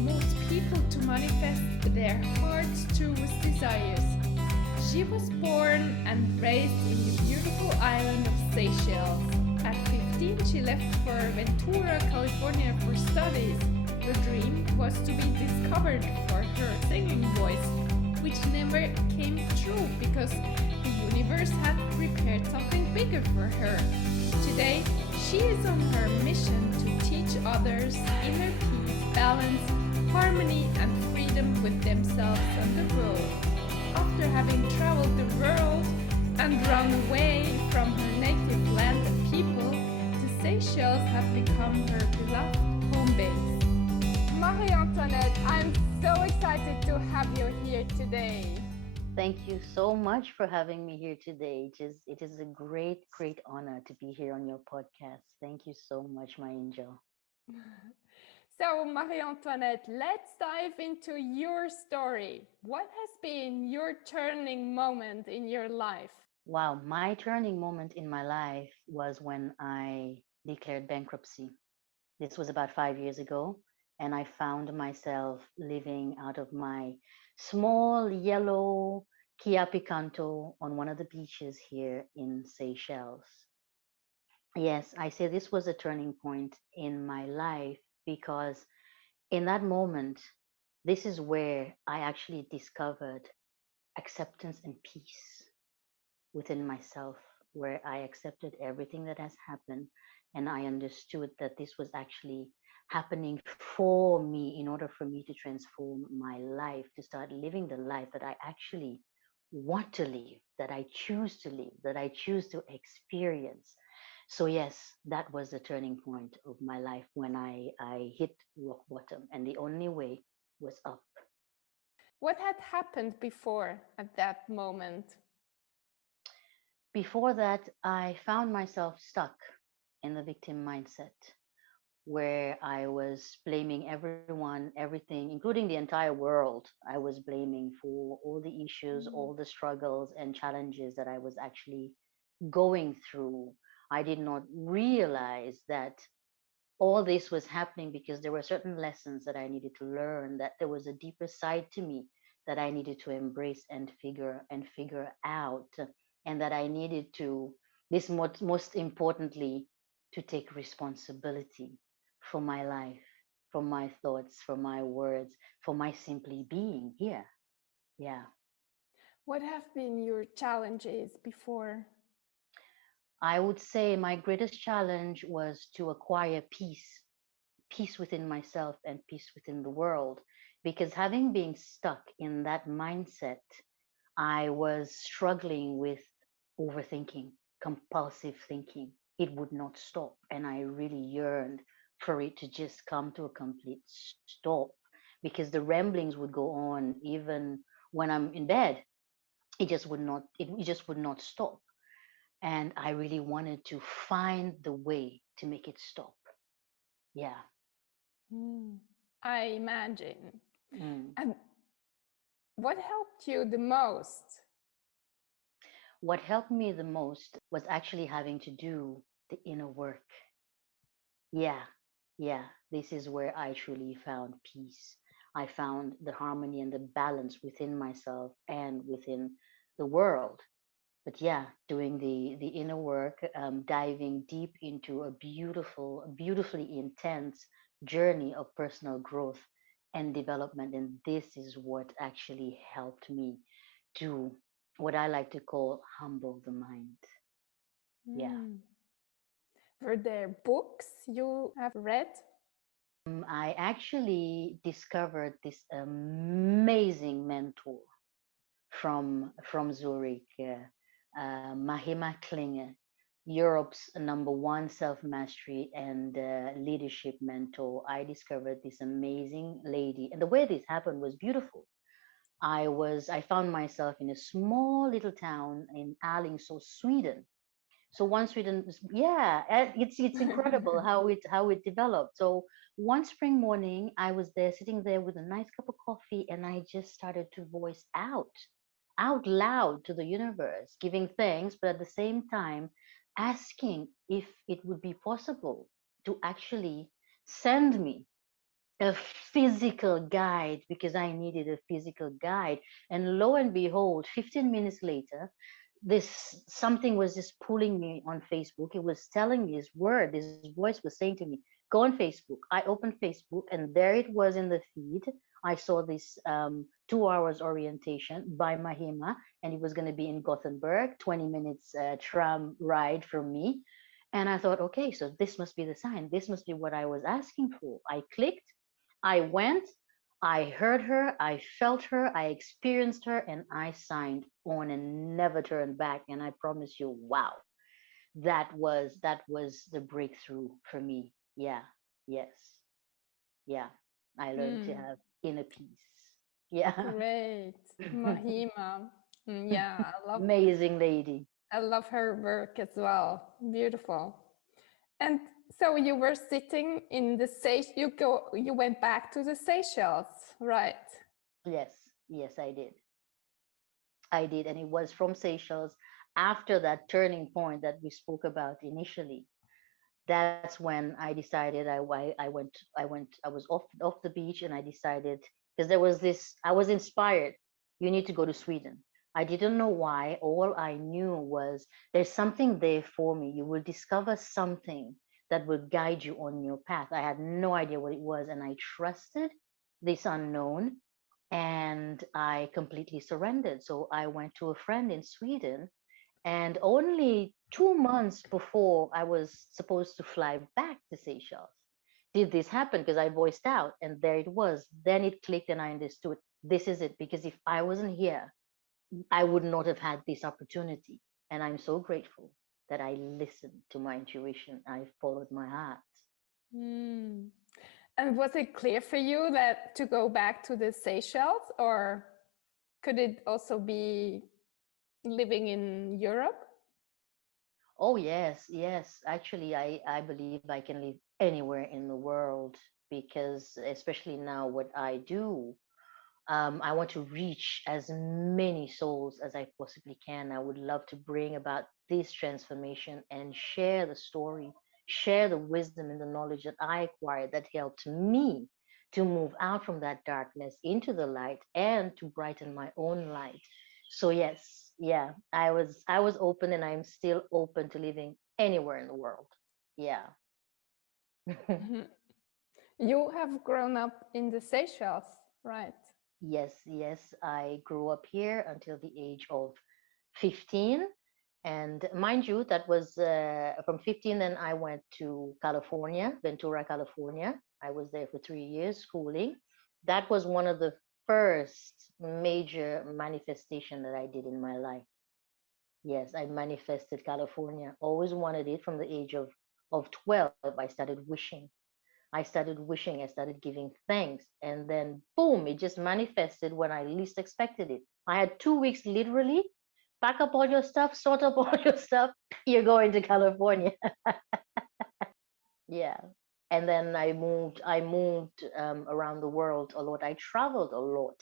most people to manifest their heart's truest desires. She was born and raised in the beautiful island of Seychelles. At 15, she left for Ventura, California for studies. Her dream was to be discovered for her singing voice, which never came true because the universe had prepared something bigger for her. Today, she is on her mission to teach others inner peace, balance, harmony, and freedom with themselves and the world. After having traveled the world and run away from her native land and people, the Seychelles have become her beloved home base. Marie-Antoinette, I'm so excited to have you here today. Thank you so much for having me here today. It is a great, great honor to be here on your podcast. Thank you so much, my angel. So, Marie-Antoinette, let's dive into your story. What has been your turning moment in your life? Wow, my turning moment in my life was when I declared bankruptcy. This was about 5 years ago, and I found myself living out of my small yellow Kia Picanto on one of the beaches here in Seychelles. Yes, I say this was a turning point in my life because in that moment, this is where I actually discovered acceptance and peace within myself, where I accepted everything that has happened and I understood that this was actually happening for me in order for me to transform my life, to start living the life that I actually want to live, that I choose to live, that I choose to experience. So yes, that was the turning point of my life when I hit rock bottom, and the only way was up. What had happened before at that moment? Before that, I found myself stuck in the victim mindset where I was blaming everyone, everything, including the entire world. I was blaming for all the issues, Mm. all the struggles and challenges that I was actually going through. I did not realize that all this was happening because there were certain lessons that I needed to learn, that there was a deeper side to me that I needed to embrace and figure out, and that I needed to, this most importantly, to take responsibility for my life, for my thoughts, for my words, for my simply being here. Yeah. What have been your challenges before? I would say my greatest challenge was to acquire peace, peace within myself and peace within the world. Because having been stuck in that mindset, I was struggling with overthinking, compulsive thinking. It would not stop. And I really yearned for it to just come to a complete stop because the ramblings would go on even when I'm in bed. It just would not stop. And I really wanted to find the way to make it stop. Yeah. Mm, I imagine. Mm. And what helped you the most? What helped me the most was actually having to do the inner work. Yeah, yeah, this is where I truly found peace. I found the harmony and the balance within myself and within the world. But yeah, doing the inner work, diving deep into a beautifully intense journey of personal growth and development. And this is what actually helped me to what I like to call humble the mind. Yeah. Mm. Were there books you have read? I actually discovered this amazing mentor from Zurich, Mahima Klinger, Europe's number one self mastery and leadership mentor. I discovered this amazing lady, and the way this happened was beautiful. I found myself in a small little town in Alingsås, Sweden. So one Sweden, yeah, it's incredible how it developed. So one spring morning, I was there sitting there with a nice cup of coffee, and I just started to voice out loud to the universe, giving thanks, but at the same time asking if it would be possible to actually send me a physical guide because I needed a physical guide. And lo and behold, 15 minutes later, this something was just pulling me on Facebook. It was telling me this word, this voice was saying to me, go on Facebook. I opened Facebook and there it was in the feed. I saw this 2 hours orientation by Mahima, and it was going to be in Gothenburg, 20 minutes tram ride from me. And I thought, okay, so this must be the sign. This must be what I was asking for. I clicked, I went, I heard her, I felt her, I experienced her, and I signed on and never turned back. And I promise you, wow, that was the breakthrough for me. Yeah, yes, yeah. I learned to Mm, have inner peace. Yeah, great. Mahima. Yeah, amazing lady. I love her work as well. Beautiful. And so you were sitting in the Seychelles, you went back to the Seychelles, right? Yes, yes, I did. I did, and it was from Seychelles after that turning point that we spoke about initially. That's when I decided I was off the beach, and I decided, because there was this, I was inspired, you need to go to Sweden. I didn't know why. All I knew was there's something there for me. You will discover something that will guide you on your path. I had no idea what it was, and I trusted this unknown, and I completely surrendered. So I went to a friend in Sweden, and only 2 months before I was supposed to fly back to Seychelles, did this happen, because I voiced out, and there it was. Then it clicked, and I understood this is it. Because if I wasn't here, I would not have had this opportunity. And I'm so grateful that I listened to my intuition. I followed my heart. Mm. And was it clear for you that to go back to the Seychelles, or could it also be living in Europe? Oh, yes, yes. Actually, I believe I can live anywhere in the world, because, especially now, what I do, I want to reach as many souls as I possibly can. I would love to bring about this transformation and share the story, share the wisdom and the knowledge that I acquired that helped me to move out from that darkness into the light and to brighten my own light. So yes, yeah, I was open, and I'm still open to living anywhere in the world. Yeah. Mhm. You have grown up in the Seychelles, right? Yes, yes. I grew up here until the age of 15. And mind you, that was from 15, then I went to California, Ventura, California. I was there for 3 years schooling. That was one of the first major manifestation that I did in my life. Yes, I manifested California. Always wanted it from the age of 12. I started wishing. I started giving thanks, and then boom, it just manifested when I least expected it. I had 2 weeks literally. Pack up all your stuff, sort up all your stuff. You're going to California. Yeah. And then I moved around the world a lot. I traveled a lot,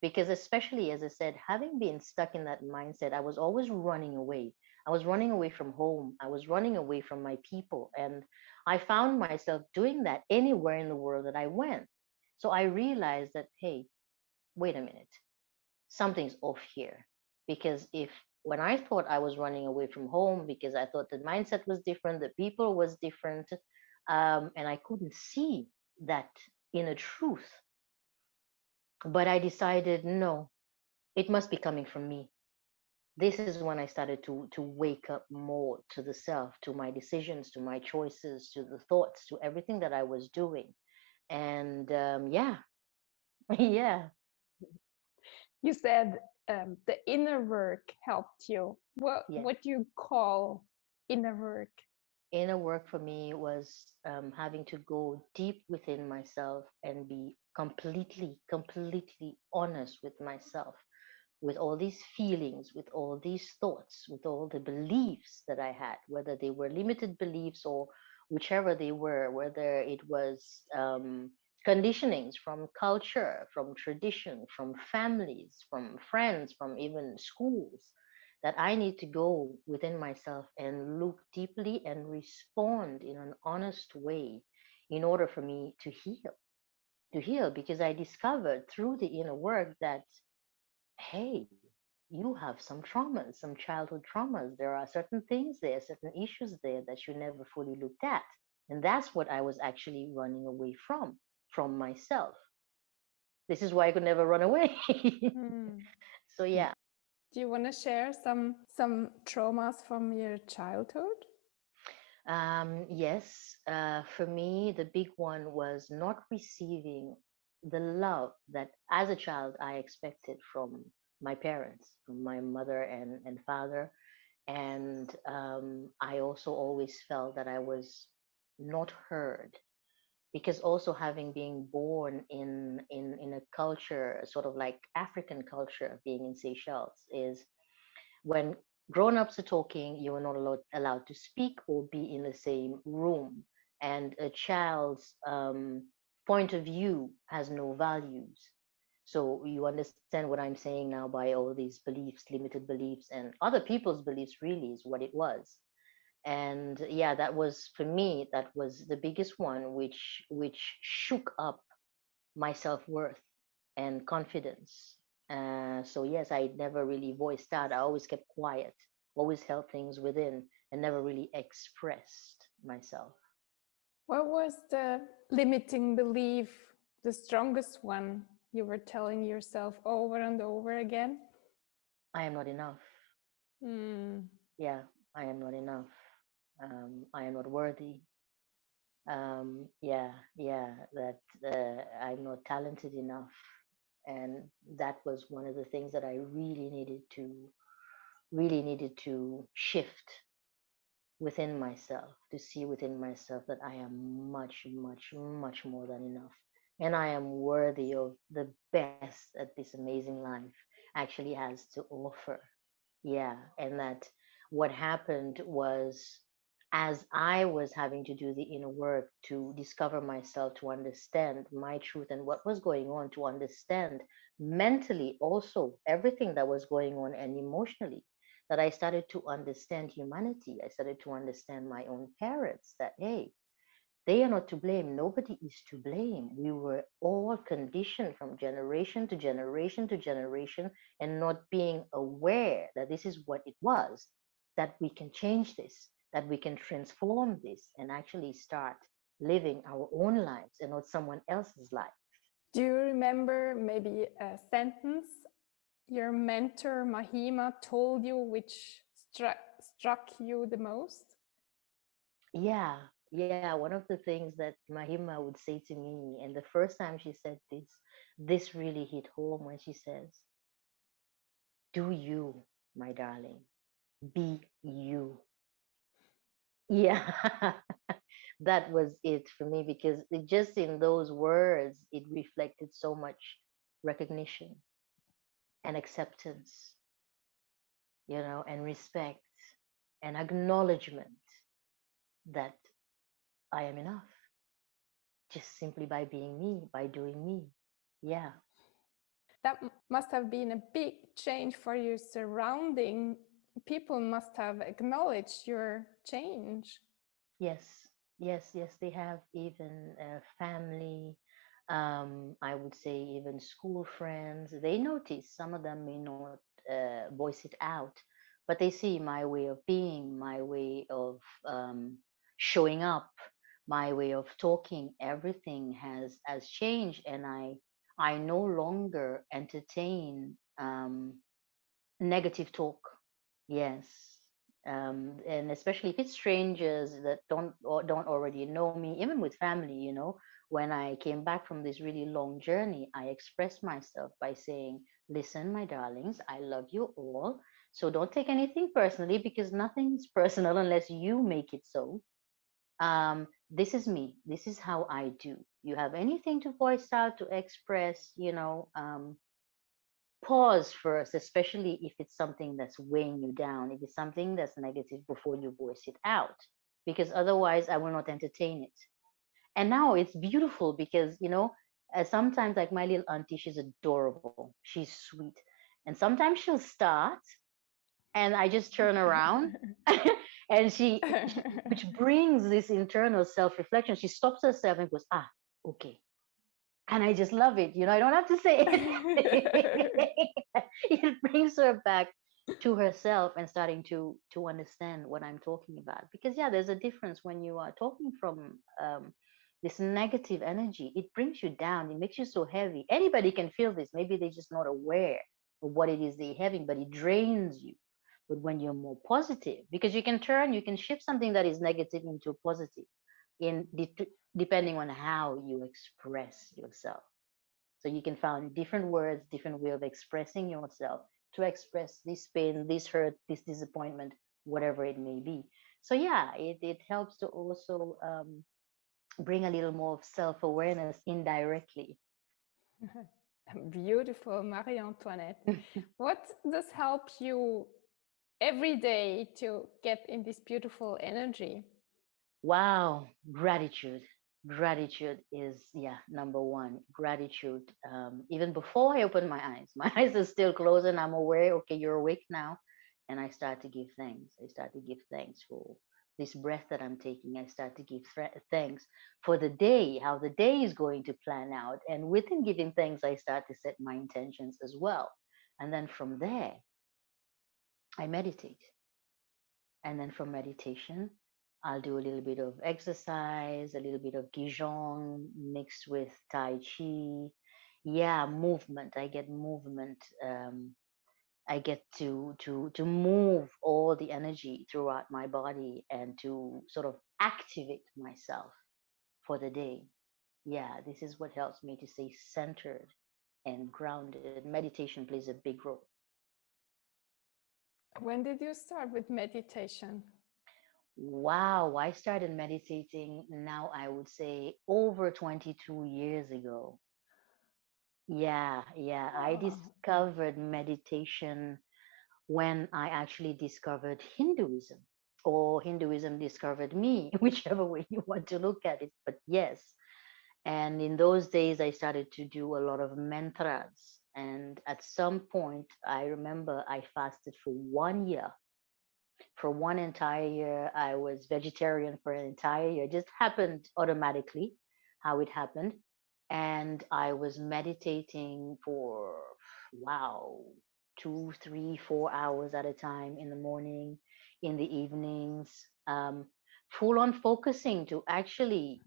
because, especially as I said, having been stuck in that mindset, I was always running away. I was running away from home. I was running away from my people. And I found myself doing that anywhere in the world that I went. So I realized that, hey, wait a minute, something's off here. Because if when I thought I was running away from home because I thought the mindset was different, the people was different, and I couldn't see that inner truth. But I decided, no, it must be coming from me. This is when I started to wake up more to the self, to my decisions, to my choices, to the thoughts, to everything that I was doing. And yeah, yeah, You said the inner work helped you. yeah. What do you call inner work? Inner work for me was having to go deep within myself and be completely honest with myself, with all these feelings, with all these thoughts, with all the beliefs that I had, whether they were limited beliefs or whichever they were, whether it was conditionings from culture, from tradition, from families, from friends, from even schools, that I need to go within myself and look deeply and respond in an honest way in order for me to heal. to heal, because I discovered through the inner work that, hey, you have some traumas, some childhood traumas. There are certain things there, certain issues there that you never fully looked at. And that's what I was actually running away from myself. This is why I could never run away. Hmm. So, yeah. Do you want to share some traumas from your childhood? Yes, for me, the big one was not receiving the love that as a child I expected from my parents, from my mother and father. And I also always felt that I was not heard, because also having been born in a culture, sort of like African culture, being in Seychelles, is when grown-ups are talking, you are not allowed to speak or be in the same room, and a child's point of view has no values. So you understand what I'm saying now by all these beliefs, limited beliefs, and other people's beliefs really is what it was. And yeah, that was for me, that was the biggest one, which shook up my self-worth and confidence. So yes, I never really voiced out. I always kept quiet, always held things within, and never really expressed myself. What was the limiting belief, the strongest one you were telling yourself over and over again? I am not enough. Hmm. Yeah, I am not enough. I am not worthy. Yeah, yeah, that I'm not talented enough. And that was one of the things that I really needed to shift within myself, to see within myself that I am much, much, much more than enough. And I am worthy of the best that this amazing life actually has to offer. Yeah. And that what happened was, as I was having to do the inner work to discover myself, to understand my truth and what was going on, to understand mentally also everything that was going on and emotionally, that I started to understand humanity. I started to understand my own parents, that, hey, they are not to blame. Nobody is to blame. We were all conditioned from generation to generation to generation, and not being aware that this is what it was, that we can change this, that we can transform this, and actually start living our own lives and not someone else's life. Do you remember maybe a sentence your mentor Mahima told you which struck you the most? Yeah, yeah. One of the things that Mahima would say to me, and the first time she said this really hit home when she says, "Do you, my darling, be you." Yeah, that was it for me, because just in those words, it reflected so much recognition and acceptance, and respect and acknowledgement that I am enough, just simply by being me, by doing me. Yeah. That must have been a big change for your surrounding. People must have acknowledged your change. Yes, yes, they have, even family, I would say even school friends. They notice, some of them may not voice it out, but they see my way of being, my way of showing up, my way of talking. Everything has changed, and I no longer entertain negative talk. Yes. And especially if it's strangers that don't already know me, even with family, when I came back from this really long journey, I expressed myself by saying, listen, my darlings, I love you all. So don't take anything personally, because nothing's personal unless you make it so. This is me. This is how I do. You have anything to voice out, to express, pause first, especially if it's something that's weighing you down, if it's something that's negative, before you voice it out, because otherwise I will not entertain it. And now it's beautiful because, sometimes, like my little auntie, she's adorable, she's sweet. And sometimes she'll start, and I just turn around and which brings this internal self reflection. She stops herself and goes, ah, okay. And I just love it. I don't have to say anything. It brings her back to herself and starting to understand what I'm talking about. Because yeah, there's a difference when you are talking from this negative energy. It brings you down. It makes you so heavy. Anybody can feel this. Maybe they're just not aware of what it is they're having, but it drains you. But when you're more positive, because you can shift something that is negative into positive in depending on how you express yourself. So you can find different words, different way of expressing yourself to express this pain, this hurt, this disappointment, whatever it may be. So yeah, it helps to also bring a little more self-awareness indirectly. Beautiful, Marie Antoinette. What does help you every day to get in this beautiful energy? Wow, gratitude. Gratitude is, yeah, number one. Gratitude. Even before I open my eyes, my eyes are still closed and I'm aware, okay, you're awake now. And I start to give thanks. I start to give thanks for this breath that I'm taking. I start to give thanks for the day, how the day is going to plan out. And within giving thanks, I start to set my intentions as well. And then from there, I meditate. And then from meditation, I'll do a little bit of exercise, a little bit of Qigong mixed with Tai Chi. Yeah, movement. I get movement. I get to move all the energy throughout my body and to sort of activate myself for the day. Yeah, this is what helps me to stay centered and grounded. Meditation plays a big role. When did you start with meditation? Wow, I started meditating now, I would say over 22 years ago. Yeah. I Oh, discovered meditation when I actually discovered Hinduism, or Hinduism discovered me, whichever way you want to look at it. But yes, and in those days, I started to do a lot of mantras. And at some point, I remember I fasted for 1 year. For one entire year, I was vegetarian for an entire year. It just happened automatically how it happened. And I was meditating for, wow, 2, 3, 4 hours at a time in the morning, in the evenings, full on focusing to actually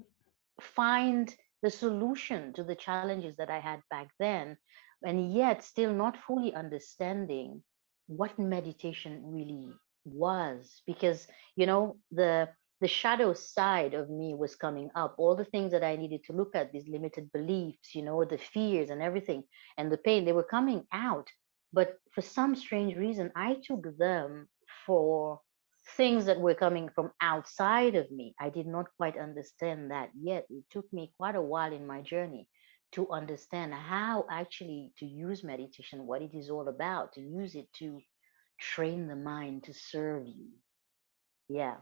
find the solution to the challenges that I had back then, and yet still not fully understanding what meditation really was. Because the shadow side of me was coming up, all the things that I needed to look at, these limited beliefs, the fears and everything, and the pain, they were coming out. But for some strange reason, I took them for things that were coming from outside of me. I did not quite understand that yet. It took me quite a while in my journey to understand how actually to use meditation, what it is all about, to use it to train the mind to serve you. Yeah.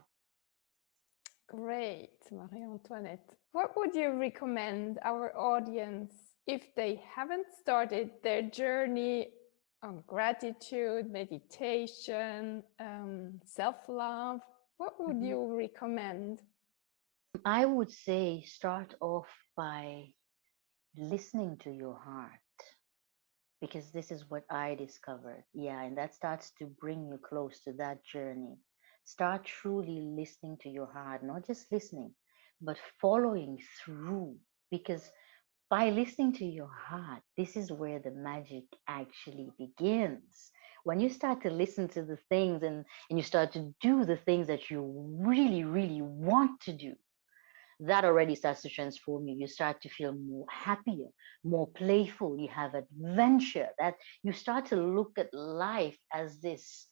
great, Marie Antoinette. What would you recommend our audience if they haven't started their journey on gratitude, meditation, self love? What would Mhm. you recommend? I would say start off by listening to your heart, because this is what I discovered. Yeah, and that starts to bring you close to that journey. Start truly listening to your heart, not just listening, but following through. Because by listening to your heart, this is where the magic actually begins. When you start to listen to the things and you start to do the things that you really, really want to do, that already starts to transform you. You start to feel more happier, more playful. You have adventure. That you start to look at life as this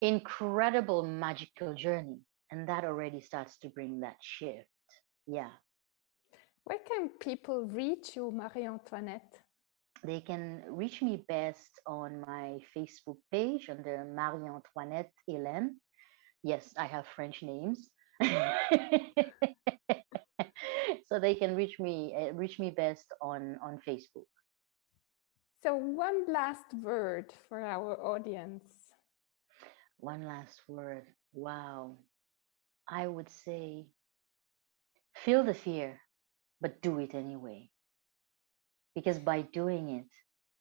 incredible magical journey. And that already starts to bring that shift. Yeah. Where can people reach you, Marie Antoinette? They can reach me best on my Facebook page under Marie-Antoinette Helene. Yes, I have French names. So they can reach me best on Facebook. So, one last word for our audience. One last word. Wow. I would say feel the fear, but do it anyway. Because by doing it,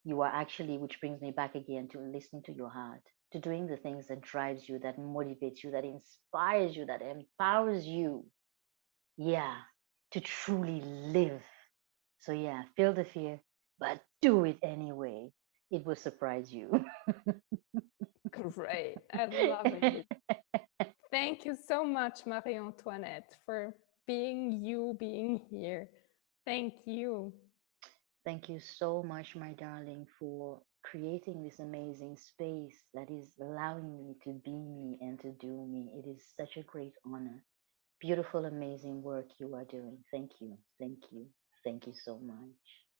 you are actually, which brings me back again to listening to your heart, to doing the things that drives you, that motivates you, that inspires you, that empowers you. Yeah, to truly live. So yeah, feel the fear, but do it anyway. It will surprise you. Great. I love it. Thank you so much, Marie Antoinette, for being you, being here. Thank you. Thank you so much, my darling, for creating this amazing space that is allowing me to be me and to do me. It is such a great honor. Beautiful, amazing work you are doing. Thank you. Thank you. Thank you so much.